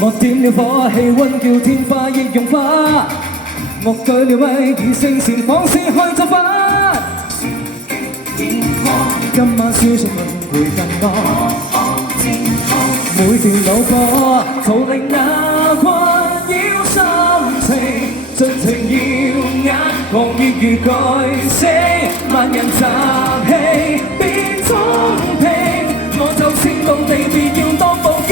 我點了火，氣溫叫天花亦融化。我舉了咪，以聲線仿似開咗花。今晚消息問陪近我，每段老歌徒令那困擾心情，盡情耀眼，狂熱如巨星，萬人集氣變聰明，我就煽動你別要當報警。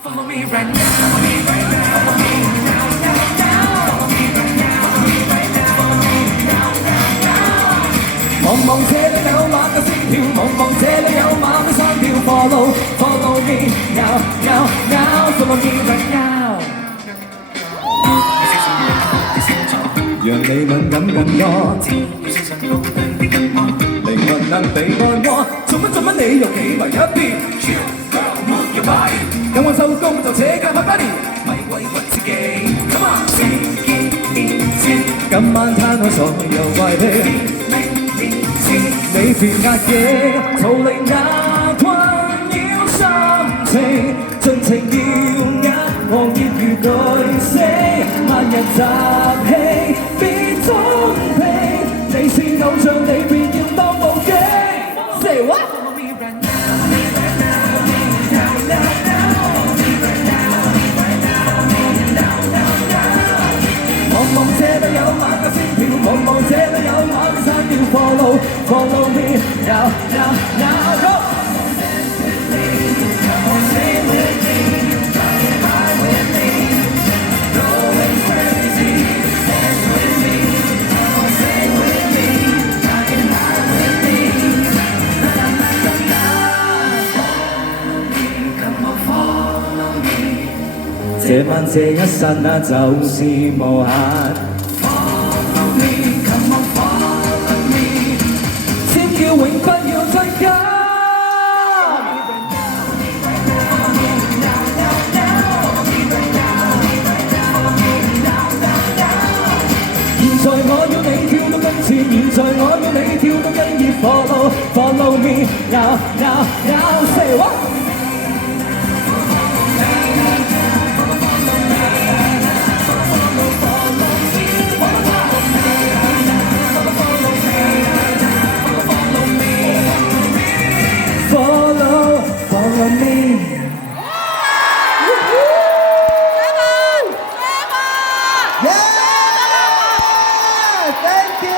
Follow me right now, follow me right now, follow me now, now, now, follow me right now, follow me right now, follow me now, now, now。望望這裏有馬嘅心跳，望望這裏有馬嘅心跳 ，Follow follow me now, now, now, follow me right now。讓你敏感更多，靈魂能被按摩，做乜你又企埋一邊？等我收工就扯架拍 party， 咪委屈自己。Come on， 今晚攤開所有壞氣，你別壓抑，逃離那困擾心情，盡情耀眼，狂熱如巨星，萬人集氣變聰明，你是偶像，你別要當報警。Say what？望這裏有馬嘅心跳，望這裏有馬嘅心跳 ，Follow follow me now now now go。這晚這一剎那就是無限。Follow me, come on, follow me， 尖叫永不要追加。現在我要你跳到跟前，現在我要你跳到跟熱 ，Follow follow me now now now say what？Follow me。Yeah! Thank you!